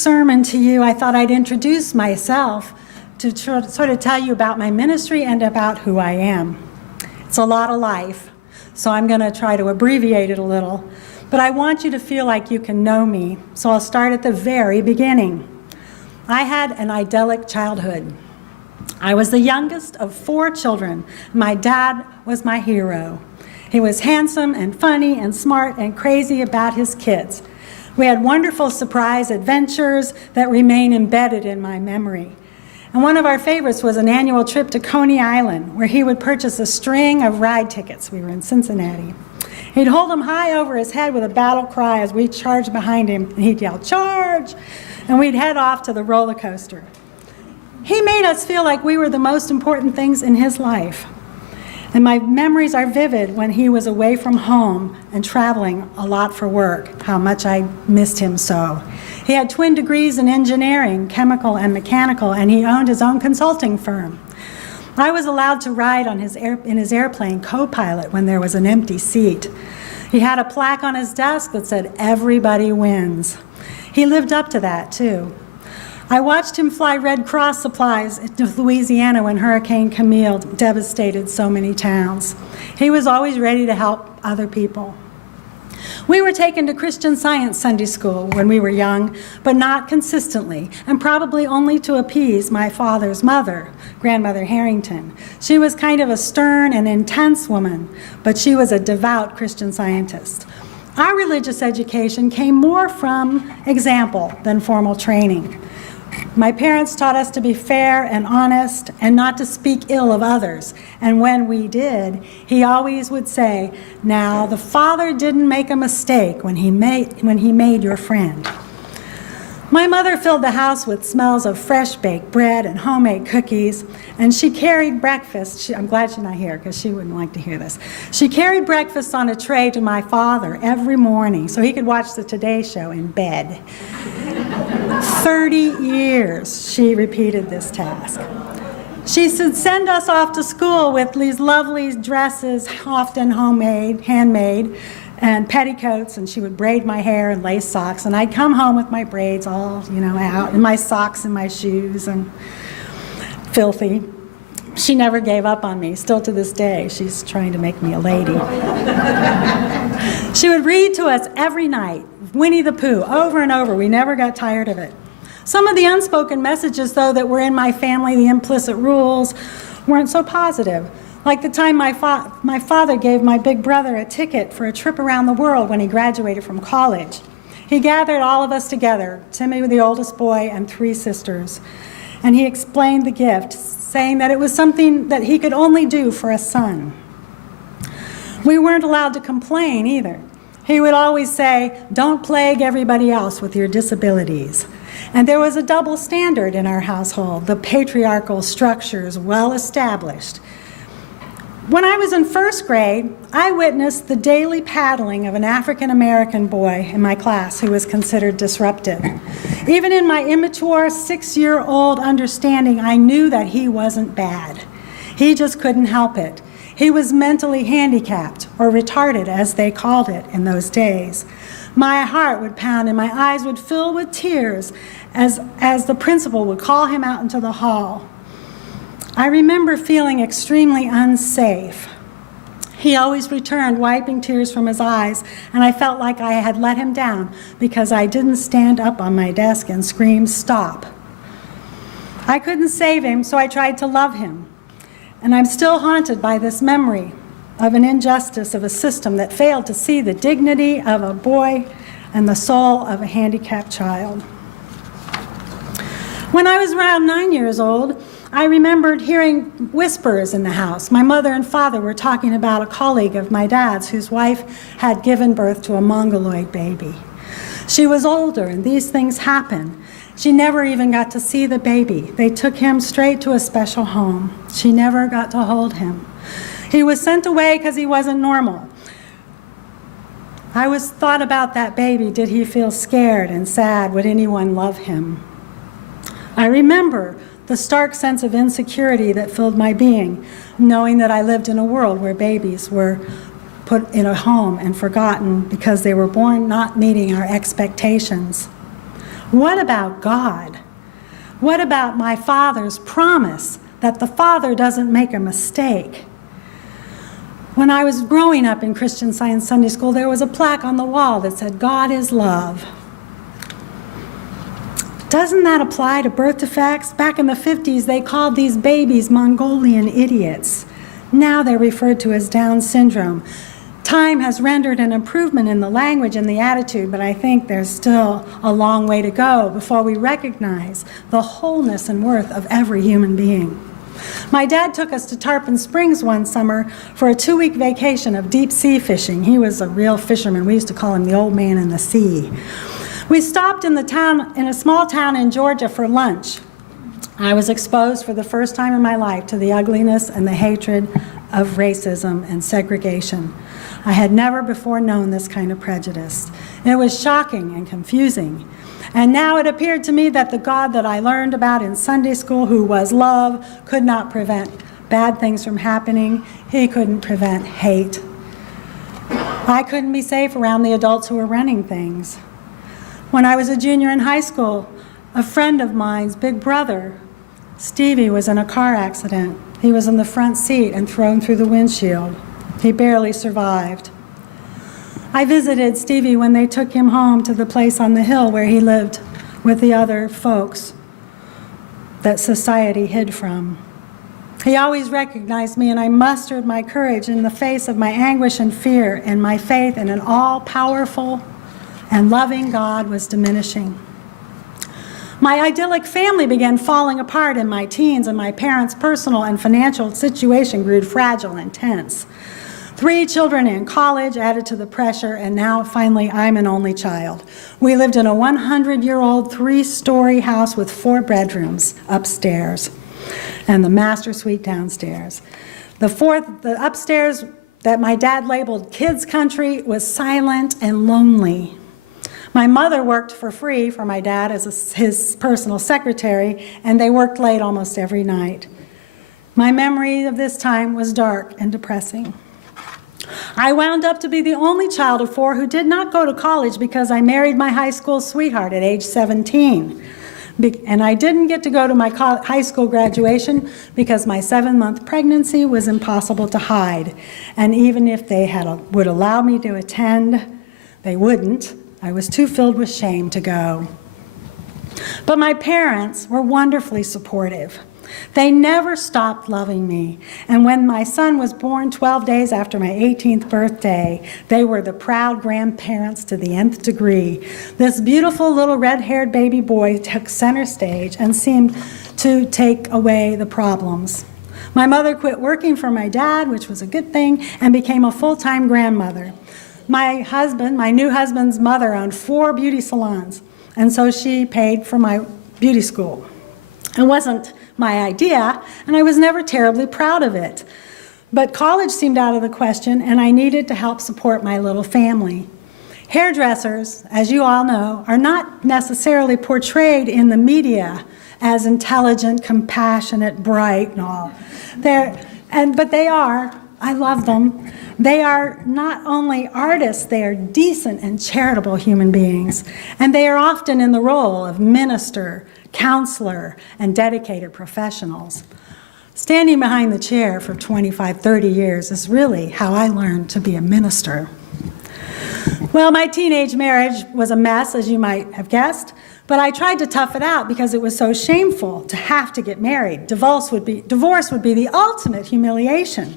sermon to you, I thought I'd introduce myself to sort of tell you about my ministry and about who I am. It's a lot of life, so I'm going to try to abbreviate it a little. But I want you to feel like you can know me, so I'll start at the very beginning. I had an idyllic childhood. I was the youngest of 4 children. My dad was my hero. He was handsome and funny and smart and crazy about his kids. We had wonderful surprise adventures that remain embedded in my memory. And one of our favorites was an annual trip to Coney Island, where he would purchase a string of ride tickets. We were in Cincinnati. He'd hold them high over his head with a battle cry as we charged behind him, and he'd yell, "Charge!" And we'd head off to the roller coaster. He made us feel like we were the most important things in his life. And my memories are vivid when he was away from home and traveling a lot for work, how much I missed him so. He had twin degrees in engineering, chemical and mechanical, and he owned his own consulting firm. I was allowed to ride on in his airplane co-pilot when there was an empty seat. He had a plaque on his desk that said, "Everybody wins." He lived up to that, too. I watched him fly Red Cross supplies to Louisiana when Hurricane Camille devastated so many towns. He was always ready to help other people. We were taken to Christian Science Sunday School when we were young, but not consistently, and probably only to appease my father's mother, Grandmother Harrington. She was kind of a stern and intense woman, but she was a devout Christian Scientist. Our religious education came more from example than formal training. My parents taught us to be fair and honest and not to speak ill of others. And when we did, he always would say, "Now, the Father didn't make a mistake when he made your friend." My mother filled the house with smells of fresh baked bread and homemade cookies, and she carried breakfast. I'm glad she's not here because she wouldn't like to hear this. She carried breakfast on a tray to my father every morning so he could watch the Today Show in bed. 30 years she repeated this task. She would send us off to school with these lovely dresses, often homemade, handmade, and petticoats, and she would braid my hair and lace socks, and I'd come home with my braids all, out, and my socks and my shoes, and filthy. She never gave up on me. Still to this day, she's trying to make me a lady. She would read to us every night, Winnie the Pooh, over and over. We never got tired of it. Some of the unspoken messages, though, that were in my family, the implicit rules, weren't so positive. Like the time my father gave my big brother a ticket for a trip around the world when he graduated from college. He gathered all of us together, Timmy, the oldest boy, and 3 sisters, and he explained the gift, saying that it was something that he could only do for a son. We weren't allowed to complain either. He would always say, "Don't plague everybody else with your disabilities." And there was a double standard in our household, the patriarchal structures well established. When I was in 1st grade, I witnessed the daily paddling of an African-American boy in my class who was considered disruptive. Even in my immature 6-year-old understanding, I knew that he wasn't bad. He just couldn't help it. He was mentally handicapped, or retarded as they called it in those days. My heart would pound and my eyes would fill with tears as the principal would call him out into the hall. I remember feeling extremely unsafe. He always returned, wiping tears from his eyes, and I felt like I had let him down because I didn't stand up on my desk and scream, "Stop." I couldn't save him, so I tried to love him. And I'm still haunted by this memory of an injustice of a system that failed to see the dignity of a boy and the soul of a handicapped child. When I was around 9 years old, I remembered hearing whispers in the house. My mother and father were talking about a colleague of my dad's whose wife had given birth to a mongoloid baby. She was older, and these things happen. She never even got to see the baby. They took him straight to a special home. She never got to hold him. He was sent away because he wasn't normal. I thought about that baby. Did he feel scared and sad? Would anyone love him? I remember the stark sense of insecurity that filled my being, knowing that I lived in a world where babies were put in a home and forgotten because they were born not meeting our expectations. What about God? What about my Father's promise that the Father doesn't make a mistake? When I was growing up in Christian Science Sunday School, there was a plaque on the wall that said, God is love. Doesn't that apply to birth defects? Back in the 50s, they called these babies Mongolian idiots. Now they're referred to as Down syndrome. Time has rendered an improvement in the language and the attitude, but I think there's still a long way to go before we recognize the wholeness and worth of every human being. My dad took us to Tarpon Springs one summer for a 2-week vacation of deep sea fishing. He was a real fisherman. We used to call him the old man in the sea. We stopped in a small town in Georgia for lunch. I was exposed for the first time in my life to the ugliness and the hatred of racism and segregation. I had never before known this kind of prejudice. It was shocking and confusing. And now it appeared to me that the God that I learned about in Sunday school, who was love, could not prevent bad things from happening. He couldn't prevent hate. I couldn't be safe around the adults who were running things. When I was a junior in high school, a friend of mine's big brother, Stevie, was in a car accident. He was in the front seat and thrown through the windshield. He barely survived. I visited Stevie when they took him home to the place on the hill where he lived with the other folks that society hid from. He always recognized me, and I mustered my courage in the face of my anguish and fear, and my faith in an all-powerful and loving God was diminishing. My idyllic family began falling apart in my teens, and my parents' personal and financial situation grew fragile and tense. 3 children in college added to the pressure, and now finally I'm an only child. We lived in a 100-year-old 3-story house with 4 bedrooms upstairs and the master suite downstairs. The upstairs that my dad labeled kids' country was silent and lonely. My mother worked for free for my dad as his personal secretary, and they worked late almost every night. My memory of this time was dark and depressing. I wound up to be the only child of 4 who did not go to college because I married my high school sweetheart at age 17. And I didn't get to go to my high school graduation because my 7-month pregnancy was impossible to hide. And even if they would allow me to attend, they wouldn't. I was too filled with shame to go. But my parents were wonderfully supportive. They never stopped loving me. And when my son was born 12 days after my 18th birthday, they were the proud grandparents to the nth degree. This beautiful little red-haired baby boy took center stage and seemed to take away the problems. My mother quit working for my dad, which was a good thing, and became a full-time grandmother. My new husband's mother owned 4 beauty salons, and so she paid for my beauty school. It wasn't my idea, and I was never terribly proud of it. But college seemed out of the question, and I needed to help support my little family. Hairdressers, as you all know, are not necessarily portrayed in the media as intelligent, compassionate, bright, and all. But they are. I love them. They are not only artists, they are decent and charitable human beings. And they are often in the role of minister, counselor, and dedicated professionals. Standing behind the chair for 25, 30 years is really how I learned to be a minister. Well, my teenage marriage was a mess, as you might have guessed, but I tried to tough it out because it was so shameful to have to get married. Divorce would be the ultimate humiliation.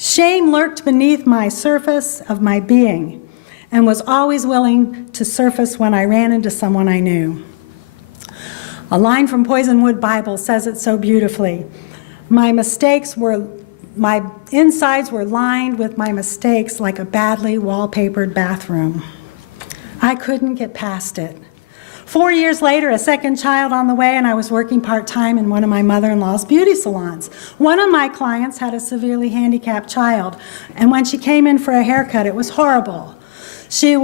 Shame lurked beneath my surface of my being and was always willing to surface when I ran into someone I knew. A line from Poisonwood Bible says it so beautifully. My insides were lined with my mistakes like a badly wallpapered bathroom. I couldn't get past it. 4 years later, a second child on the way, and I was working part-time in one of my mother-in-law's beauty salons. One of my clients had a severely handicapped child, and when she came in for a haircut, it was horrible. She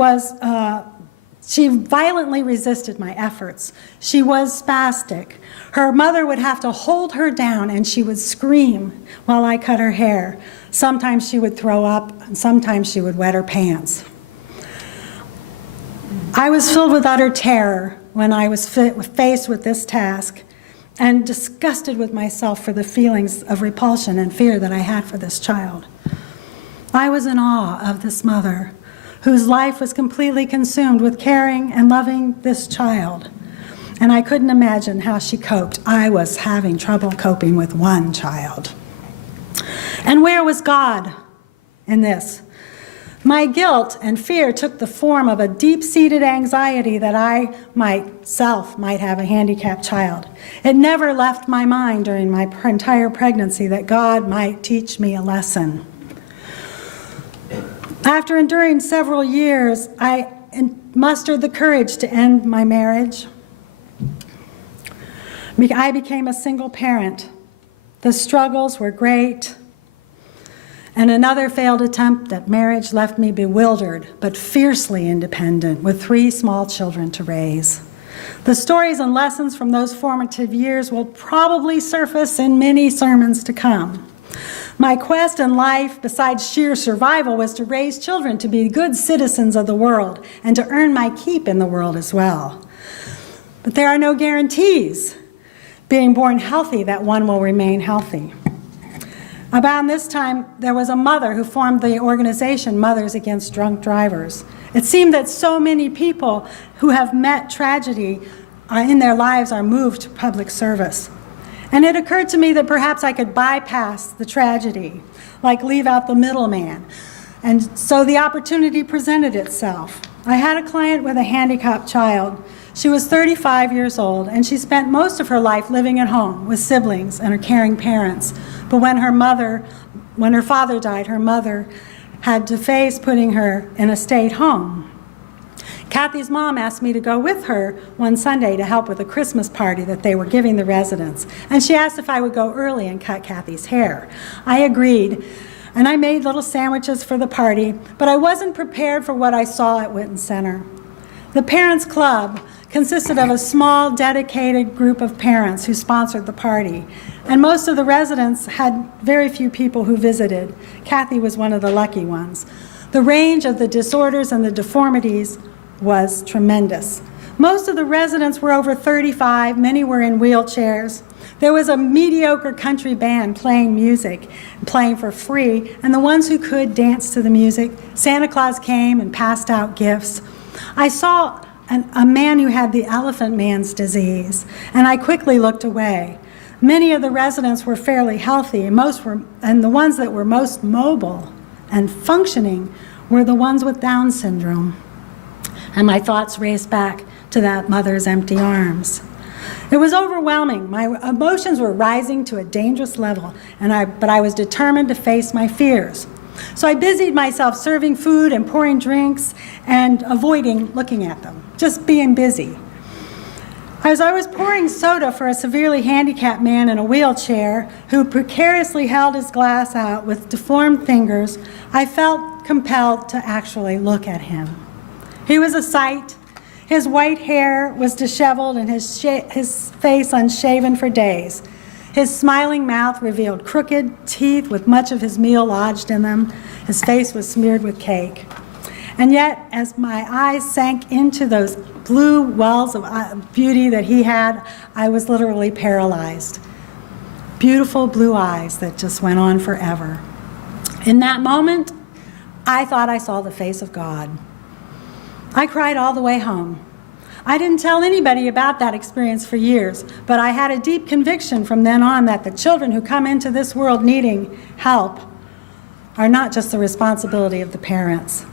violently resisted my efforts. She was spastic. Her mother would have to hold her down, and she would scream while I cut her hair. Sometimes she would throw up, and sometimes she would wet her pants. I was filled with utter terror when I was faced with this task and disgusted with myself for the feelings of repulsion and fear that I had for this child. I was in awe of this mother whose life was completely consumed with caring and loving this child. And I couldn't imagine how she coped. I was having trouble coping with one child. And where was God in this? My guilt and fear took the form of a deep-seated anxiety that I myself might have a handicapped child. It never left my mind during my entire pregnancy that God might teach me a lesson. After enduring several years, I mustered the courage to end my marriage. I became a single parent. The struggles were great. And another failed attempt at marriage left me bewildered, but fiercely independent, with 3 small children to raise. The stories and lessons from those formative years will probably surface in many sermons to come. My quest in life, besides sheer survival, was to raise children to be good citizens of the world and to earn my keep in the world as well. But there are no guarantees, being born healthy, that one will remain healthy. About this time, there was a mother who formed the organization Mothers Against Drunk Drivers. It seemed that so many people who have met tragedy in their lives are moved to public service. And it occurred to me that perhaps I could bypass the tragedy, like leave out the middleman. And so the opportunity presented itself. I had a client with a handicapped child. She was 35 years old, and she spent most of her life living at home with siblings and her caring parents. But when her father died, her mother had to face putting her in a state home. Kathy's mom asked me to go with her one Sunday to help with a Christmas party that they were giving the residents. And she asked if I would go early and cut Kathy's hair. I agreed, and I made little sandwiches for the party, but I wasn't prepared for what I saw at Witten Center. The Parents Club consisted of a small, dedicated group of parents who sponsored the party. And most of the residents had very few people who visited. Kathy was one of the lucky ones. The range of the disorders and the deformities was tremendous. Most of the residents were over 35, many were in wheelchairs. There was a mediocre country band playing music, playing for free, and the ones who could danced to the music. Santa Claus came and passed out gifts. I saw a man who had the elephant man's disease, and I quickly looked away. Many of the residents were fairly healthy, and the ones that were most mobile and functioning were the ones with Down syndrome. And my thoughts raced back to that mother's empty arms. It was overwhelming. My emotions were rising to a dangerous level, but I was determined to face my fears. So I busied myself serving food and pouring drinks and avoiding looking at them, just being busy. As I was pouring soda for a severely handicapped man in a wheelchair who precariously held his glass out with deformed fingers, I felt compelled to actually look at him. He was a sight. His white hair was disheveled and his face unshaven for days. His smiling mouth revealed crooked teeth with much of his meal lodged in them. His face was smeared with cake. And yet, as my eyes sank into those blue wells of beauty that he had, I was literally paralyzed. Beautiful blue eyes that just went on forever. In that moment, I thought I saw the face of God. I cried all the way home. I didn't tell anybody about that experience for years, but I had a deep conviction from then on that the children who come into this world needing help are not just the responsibility of the parents.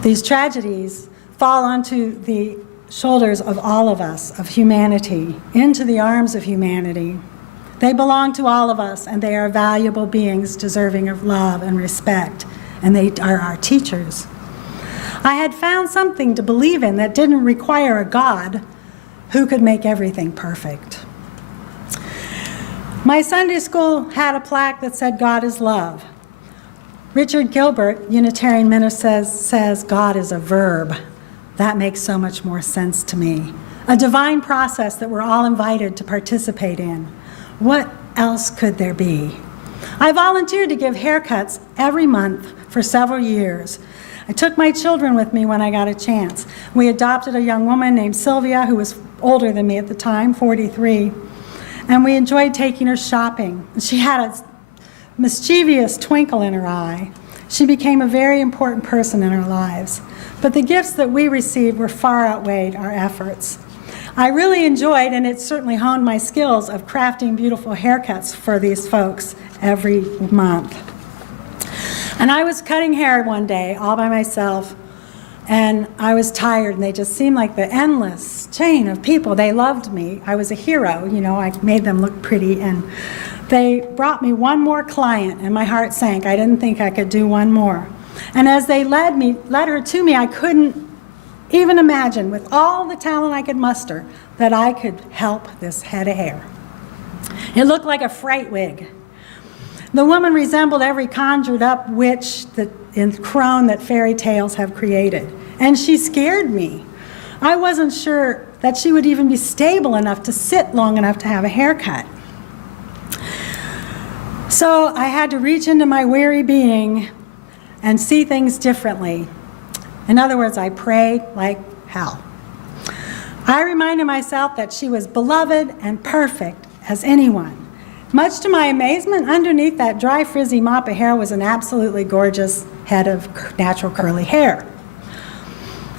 These tragedies fall onto the shoulders of all of us, of humanity, into the arms of humanity. They belong to all of us, and they are valuable beings deserving of love and respect, and they are our teachers. I had found something to believe in that didn't require a God who could make everything perfect. My Sunday school had a plaque that said, "God is love." Richard Gilbert, Unitarian minister, says God is a verb. That makes so much more sense to me. A divine process that we're all invited to participate in. What else could there be? I volunteered to give haircuts every month for several years. I took my children with me when I got a chance. We adopted a young woman named Sylvia, who was older than me at the time, 43, and we enjoyed taking her shopping. She had a mischievous twinkle in her eye. She became a very important person in our lives. But the gifts that we received were far outweighed our efforts. I really enjoyed, and it certainly honed my skills of crafting beautiful haircuts for these folks every month. And I was cutting hair one day all by myself, and I was tired, and they just seemed like the endless chain of people. They loved me. I was a hero, you know, I made them look pretty, and they brought me one more client, and my heart sank. I didn't think I could do one more. And as they led her to me, I couldn't even imagine, with all the talent I could muster, that I could help this head of hair. It looked like a fright wig. The woman resembled every conjured up witch in crone that fairy tales have created. And she scared me. I wasn't sure that she would even be stable enough to sit long enough to have a haircut. So I had to reach into my weary being and see things differently. In other words, I prayed like hell. I reminded myself that she was beloved and perfect as anyone. Much to my amazement, underneath that dry, frizzy mop of hair was an absolutely gorgeous head of natural curly hair.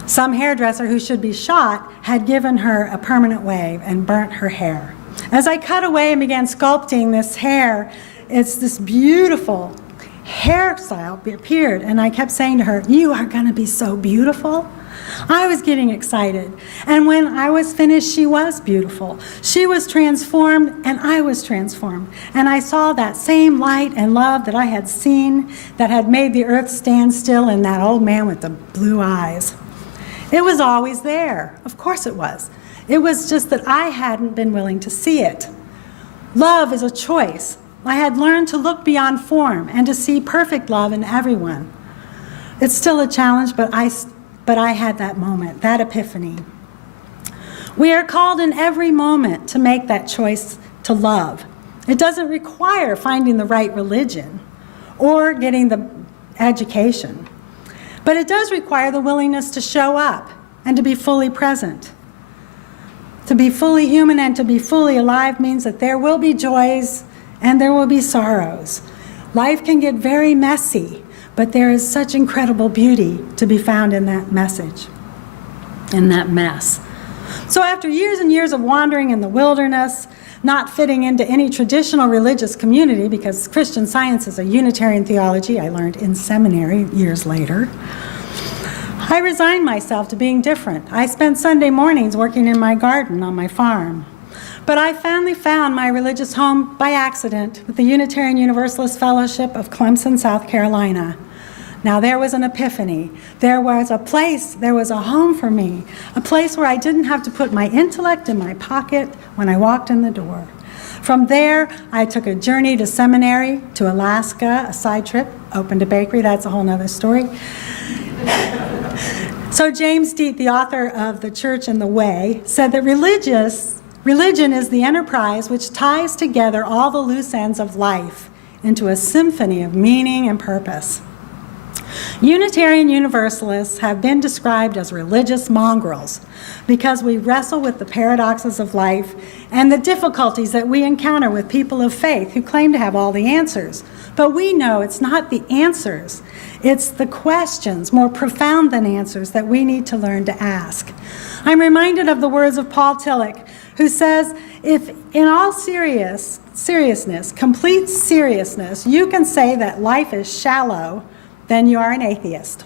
Some hairdresser who should be shot had given her a permanent wave and burnt her hair. As I cut away and began sculpting this hair, it's this beautiful hairstyle appeared, and I kept saying to her, "You are going to be so beautiful." I was getting excited, and when I was finished, she was beautiful. She was transformed, and I was transformed, and I saw that same light and love that I had seen that had made the earth stand still in that old man with the blue eyes. It was always there. Of course it was. It was just that I hadn't been willing to see it. Love is a choice. I had learned to look beyond form and to see perfect love in everyone. It's still a challenge, but I had that moment, that epiphany. We are called in every moment to make that choice to love. It doesn't require finding the right religion or getting the education, but it does require the willingness to show up and to be fully present. To be fully human and to be fully alive means that there will be joys and there will be sorrows. Life can get very messy, but there is such incredible beauty to be found in that message, in that mess. So after years and years of wandering in the wilderness, not fitting into any traditional religious community, because Christian Science is a Unitarian theology I learned in seminary years later, I resigned myself to being different. I spent Sunday mornings working in my garden on my farm. But I finally found my religious home by accident with the Unitarian Universalist Fellowship of Clemson, South Carolina. Now there was an epiphany. There was a place, there was a home for me, a place where I didn't have to put my intellect in my pocket when I walked in the door. From there, I took a journey to seminary, to Alaska, a side trip, opened a bakery, that's a whole nother story. So James Deet, the author of The Church and the Way, said that religion is the enterprise which ties together all the loose ends of life into a symphony of meaning and purpose. Unitarian Universalists have been described as religious mongrels because we wrestle with the paradoxes of life and the difficulties that we encounter with people of faith who claim to have all the answers. But we know it's not the answers, it's the questions, more profound than answers, that we need to learn to ask. I'm reminded of the words of Paul Tillich, who says, if in all seriousness, complete seriousness, you can say that life is shallow, then you are an atheist.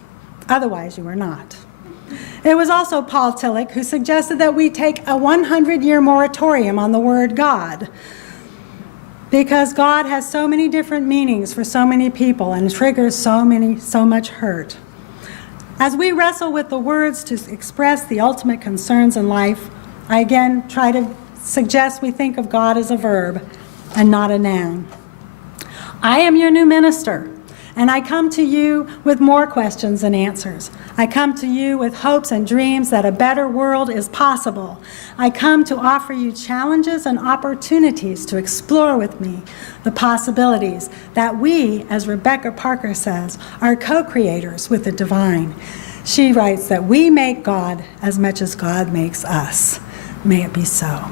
Otherwise, you are not. It was also Paul Tillich who suggested that we take a 100-year moratorium on the word God, because God has so many different meanings for so many people and triggers so much hurt. As we wrestle with the words to express the ultimate concerns in life, I again try to suggest we think of God as a verb and not a noun. I am your new minister, And I come to you with more questions than answers. I come to you with hopes and dreams that a better world is possible. I come to offer you challenges and opportunities to explore with me the possibilities that we, as Rebecca Parker says, are co-creators with the divine. She writes that we make God as much as God makes us. May it be so.